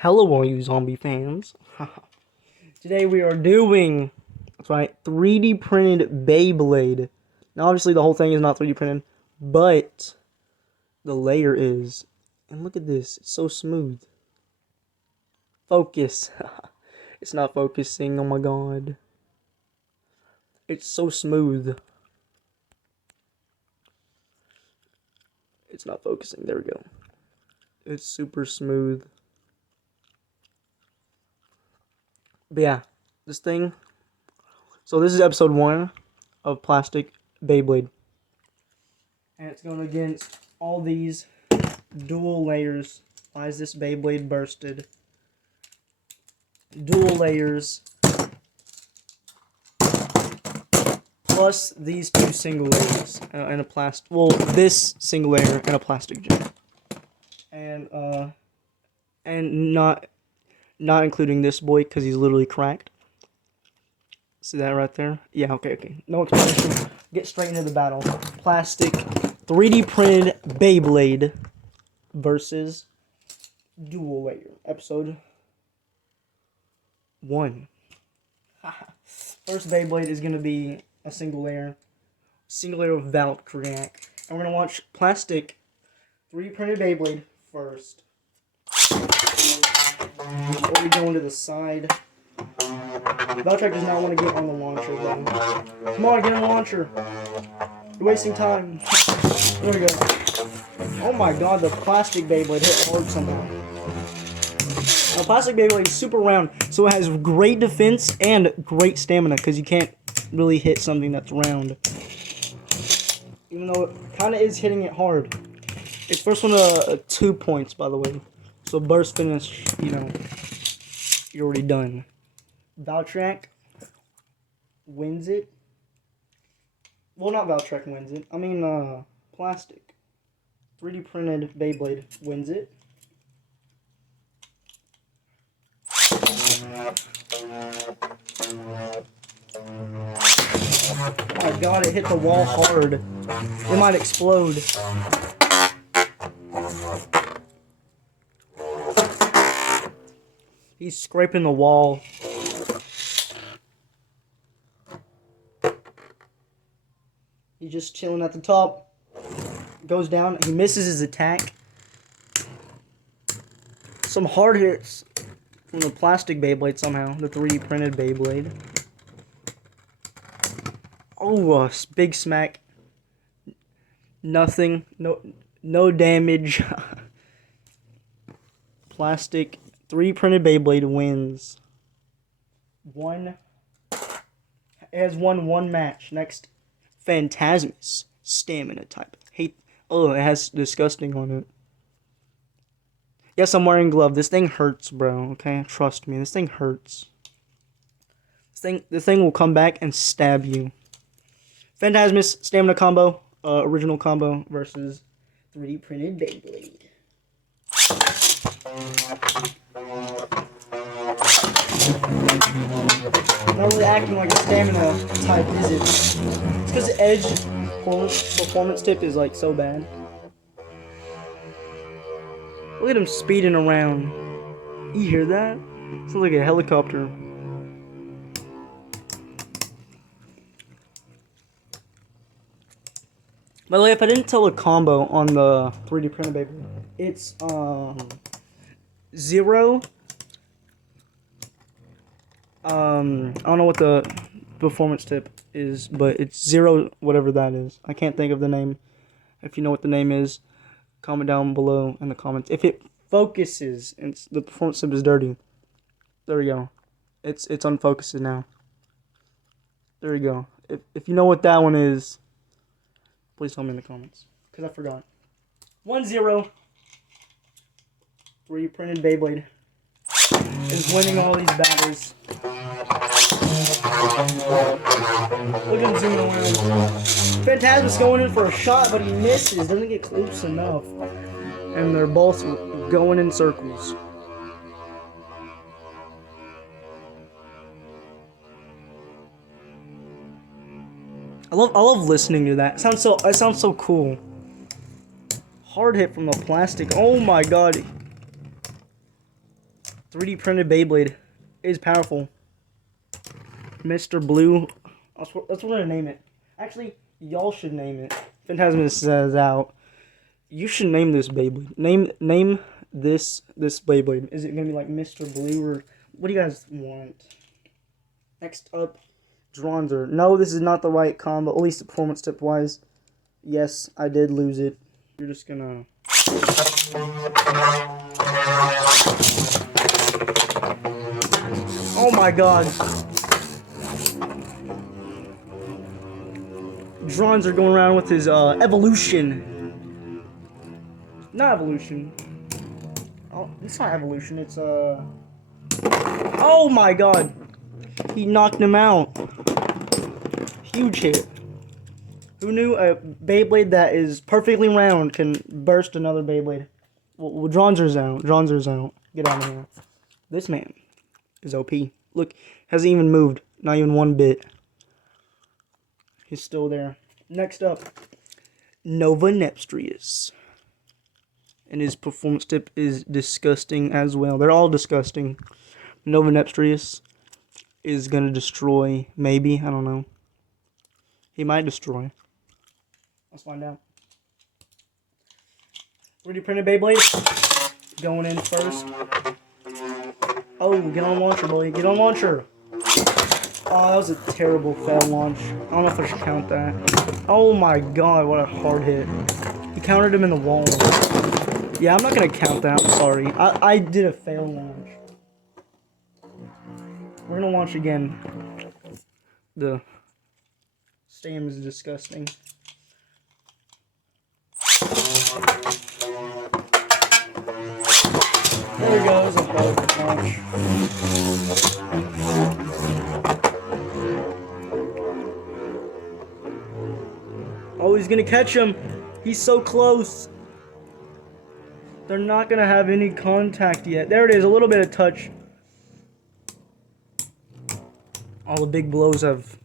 Hello, all you zombie fans. Today we are doing, that's right, 3D printed Beyblade. Now, obviously, the whole thing is not 3D printed, but the layer is. And look at this, it's so smooth. Focus. It's not focusing, oh my god. It's so smooth. It's not focusing, there we go. It's super smooth. But yeah, this thing. So this is episode 1 of Plastic Beyblade. And it's going against all these dual layers. Why is this Beyblade bursted? Dual layers. Plus these two single layers. And a plastic. Well, this single layer and a plastic gem. And not including this boy because he's literally cracked. See that right there? Yeah, okay. No explanation. Get straight into the battle. Plastic 3D printed Beyblade versus dual layer. Episode 1. First Beyblade is going to be a single layer without crack. And we're going to watch plastic 3D printed Beyblade first. Before we go into the side. Valtrack does not want to get on the launcher, though. Come on, get on the launcher. You're wasting time. There we go. Oh my god, the plastic Beyblade hit hard somehow. Now, plastic Beyblade is super round, so it has great defense and great stamina, because you can't really hit something that's round. Even though it kind of is hitting it hard. It's first one 2 points, by the way. So burst finish, you're already done. Valtrack wins it. Well, not Valtrack wins it. I mean, plastic. 3D printed Beyblade wins it. Oh my god, it hit the wall hard. It might explode. He's scraping the wall. He's just chilling at the top. Goes down. He misses his attack. Some hard hits from the plastic Beyblade somehow. The 3D printed Beyblade. Oh, big smack. Nothing. No damage. Plastic 3D printed Beyblade wins. It has won one match. Next, Phantasmus stamina type. It has disgusting on it. Yes, I'm wearing glove. This thing hurts, bro. Okay, trust me. This thing hurts. This thing will come back and stab you. Phantasmus stamina combo, original combo versus 3D printed Beyblade. Not really acting like a stamina type, is it? It's because the edge performance tip is like so bad. Look at him speeding around. You hear that? Sounds like a helicopter. By the way, if I didn't tell the combo on the 3D printed Beyblade, it's 0. I don't know what the performance tip is, but it's 0, whatever that is. I can't think of the name. If you know what the name is, comment down below in the comments. If it focuses and the performance tip is dirty, there we go. It's unfocused now. There we go. If you know what that one is, please tell me in the comments, because I forgot. 1-0. 3D printed Beyblade is winning all these battles. Look at him zooming around. Phantasmus going in for a shot, but he misses. Doesn't get close enough. And they're both going in circles. I love listening to that. It sounds so cool. Hard hit from the plastic. Oh my god. 3D printed Beyblade is powerful. Mr. Blue. That's what we're gonna name it. Actually, y'all should name it. Phantasmus says out. You should name this Beyblade. Name this Beyblade. Is it gonna be like Mr. Blue or what do you guys want? Next up, Dronzer. No, this is not the right combo. At least performance tip wise. Yes, I did lose it. You're just gonna. Oh my god. Dronzer going around with his evolution. Not evolution. Oh, it's not evolution, it's oh my god. He knocked him out. Huge hit. Who knew a Beyblade that is perfectly round can burst another Beyblade? Well, Dronzer's out. Dronzer's out. Get out of here. This man is OP. Look, hasn't even moved. Not even one bit. He's still there. Next up, Nova Nepstrius. And his performance tip is disgusting as well. They're all disgusting. Nova Nepstrius is going to destroy, maybe. I don't know. He might destroy. Let's find out. 3D printed Beyblade. Going in first. Oh, get on launcher, boy. Get on launcher. Oh, that was a terrible fail launch. I don't know if I should count that. Oh my god, what a hard hit. He countered him in the wall. Yeah, I'm not going to count that. I'm sorry. I did a fail launch. We're going to launch again. The stam is disgusting. There we go. It was a bad launch. Oh, he's going to catch him. He's so close. They're not going to have any contact yet. There it is, a little bit of touch. All the big blows have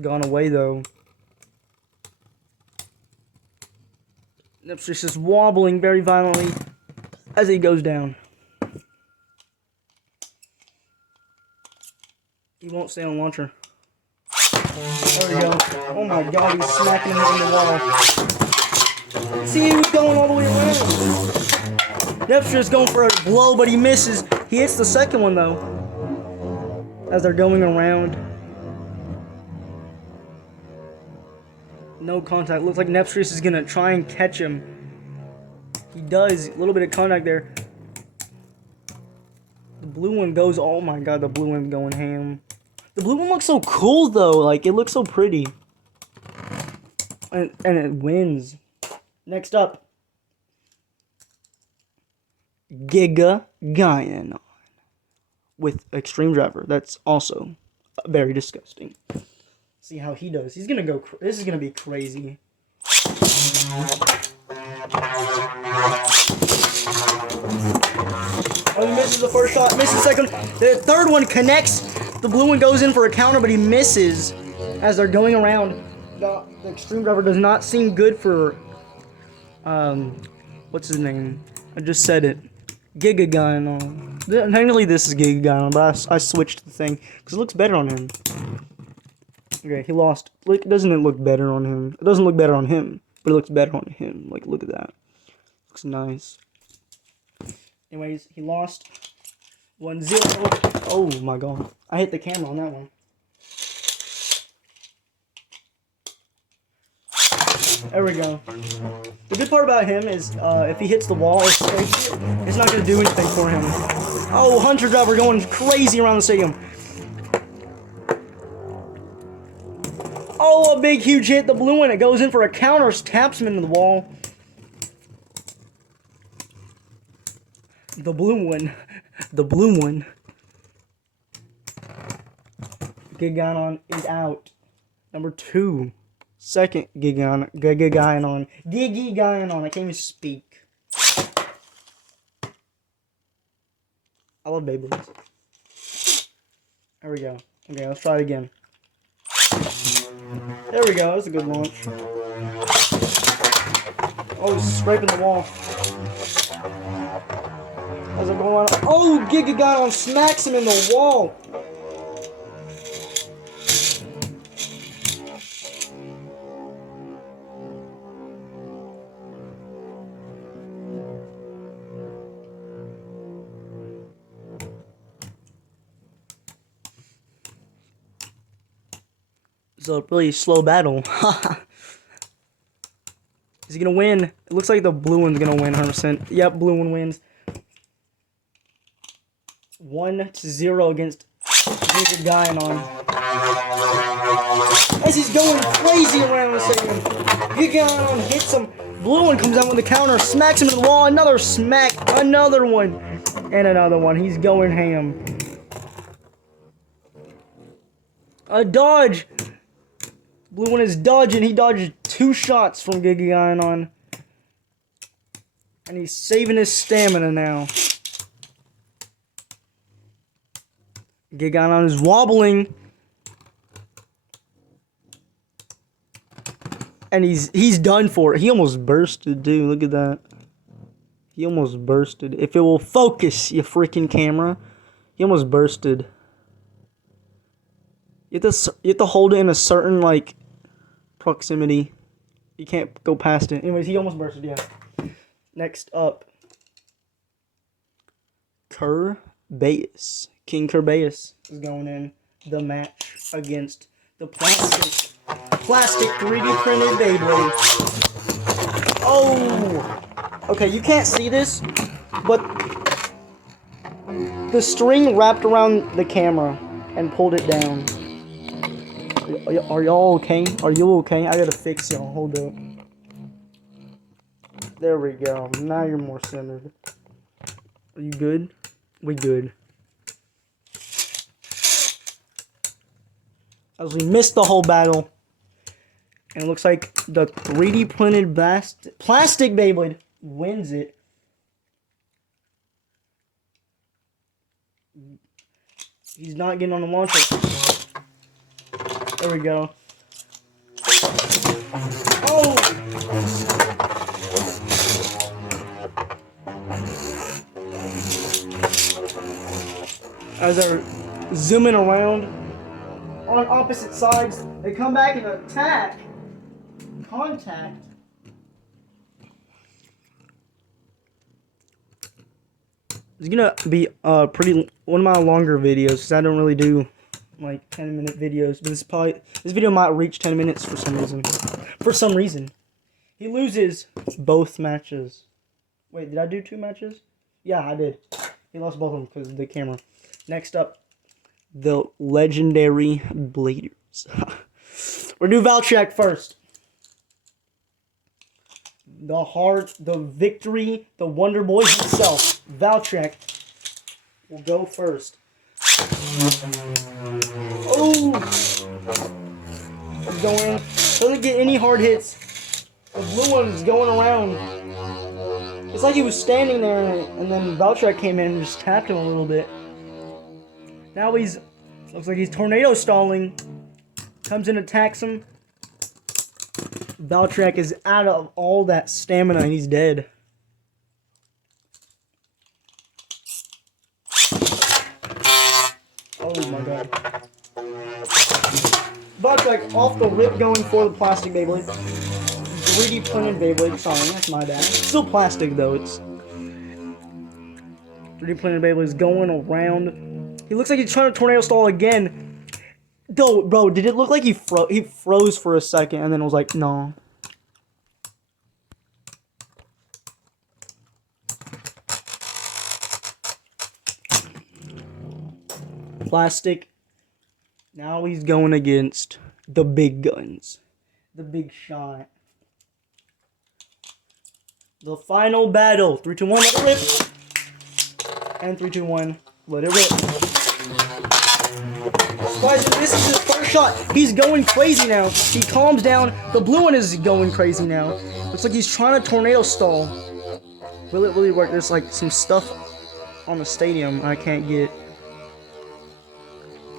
gone away, though. Nepstrius is wobbling very violently as he goes down. He won't stay on launcher. There we go. Oh my god, he's smacking him in the wall. See, he was going all the way around. Nepstrius going for a blow, but he misses. He hits the second one, though. As they're going around. No contact. Looks like Nepstrius is going to try and catch him. He does. A little bit of contact there. The blue one goes... Oh my god, the blue one going ham. The blue one looks so cool, though. Like, it looks so pretty. And it wins. Next up. Giga Gaianon. With Extreme Driver. That's also very disgusting. See how he does. He's gonna go... This is gonna be crazy. Oh, he misses the first shot. Misses the second. The third one connects. The blue one goes in for a counter, but he misses as they're going around. The Extreme Driver does not seem good for... what's his name? I just said it. Giga Gaianon. Technically, this is Giga Gaianon, but I switched the thing because it looks better on him. Okay, he lost. Like, doesn't it look better on him? It doesn't look better on him, but it looks better on him. Like, look at that. Looks nice. Anyways, he lost 1-0. Oh my god. I hit the camera on that one. There we go. The good part about him is if he hits the wall or straight, it's not going to do anything for him. Oh, Hunter Driver going crazy around the stadium. Oh, a big, huge hit. The blue one, it goes in for a counter, taps him into the wall. The blue one. The blue one. Giga Gaianon is out. Number 2. Second Giga Gaianon. Giga Gaianon. I can't even speak. I love Beyblades. There we go. Okay, let's try it again. There we go. That was a good launch. Oh, he's scraping the wall. As they're going on. Oh, Gigagon smacks him in the wall. It's a really slow battle. Is he gonna win? It looks like the blue one's gonna win 100%. Yep, blue one wins. 1-0 against Gigagon. As he's going crazy around the stadium. Gigagon hits him. Blue one comes out with the counter, smacks him in the wall. Another smack, another one, and another one. He's going ham. A dodge. Blue one is dodging. He dodged 2 shots from Gigagon. And he's saving his stamina now. Gigagon is wobbling. And he's done for it. He almost bursted, dude. Look at that. He almost bursted. If it will focus, you freaking camera. He almost bursted. You have to hold it in a certain, like, proximity. You can't go past it. Anyways, he almost bursted, yeah. Next up. Kerbeus. King Kerbeus is going in the match against the plastic 3D printed Beyblade. Oh! Okay, you can't see this, but the string wrapped around the camera and pulled it down. Are y'all okay? Are you okay? I gotta fix y'all. Hold up. There we go. Now you're more centered. Are you good? We good. As we missed the whole battle. And it looks like the 3D printed plastic Beyblade wins it. He's not getting on the launcher. There we go. Oh! As they're zooming around on opposite sides, they come back and attack. Contact. It's gonna be one of my longer videos because I don't really do like 10-minute videos, but this video might reach 10 minutes for some reason. He loses both matches. Wait, did I do 2 matches? Yeah, I did. He lost both of them because of the camera. Next up, the legendary Bladers. We're doing Valtrak first. The victory, the Wonder Boy himself, Valtrak, will go first. Oh! He's going, doesn't get any hard hits. The blue one is going around. It's like he was standing there and then Valtrak came in and just tapped him a little bit. Now looks like he's tornado stalling. Comes in, attacks him. Valtrak is out of all that stamina and he's dead. Oh my god. Valtrak off the rip going for the plastic Beyblade. 3D printed Beyblade. Sorry, that's my bad. It's still plastic though. It's 3D printed Beyblade is going around. He looks like he's trying to tornado stall again. Bro, did it look like he froze for a second and then was like, no. Plastic. Now he's going against the big guns. The big shot. The final battle. 3, 2, 1, let it rip. And 3, 2, 1, let it rip. Guys, this is his first shot. He's going crazy now. He calms down. The blue one is going crazy now. Looks like he's trying to tornado stall. Will it really work? There's like some stuff on the stadium I can't get.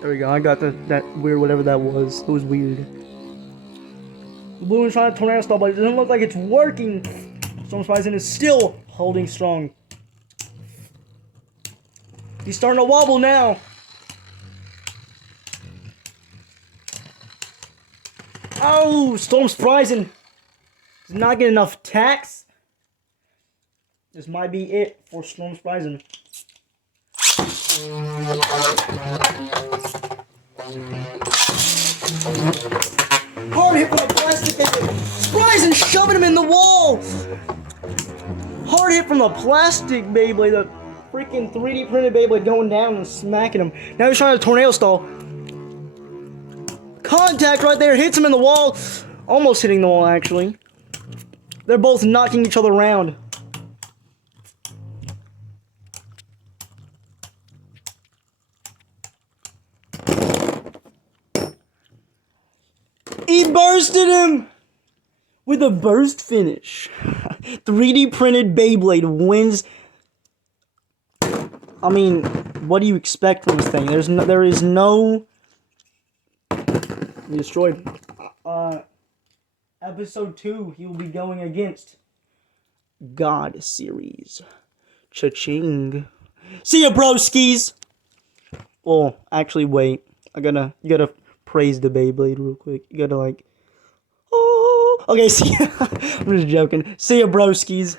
There we go. I got that weird whatever that was. It was weird. The blue one's trying to tornado stall, but it doesn't look like it's working. Storm Spizen is still holding strong. He's starting to wobble now. Oh, Storm Surprising. Does not get enough tax. This might be it for Storm Surprising. Hard hit from the plastic Beyblade. Surprising, shoving him in the wall. Hard hit from the plastic Beyblade. The freaking 3D printed Beyblade going down and smacking him. Now he's trying to tornado stall. Contact right there. Hits him in the wall. Almost hitting the wall, actually. They're both knocking each other around. He bursted him with a burst finish. 3D printed Beyblade wins. I mean, what do you expect from this thing? There is no. He destroyed. Episode 2, he will be going against God Series. Cha-ching. See ya, broskies. Oh, actually, wait. You gotta praise the Beyblade real quick. You gotta like. Oh. Okay, see ya. I'm just joking. See ya, broskies.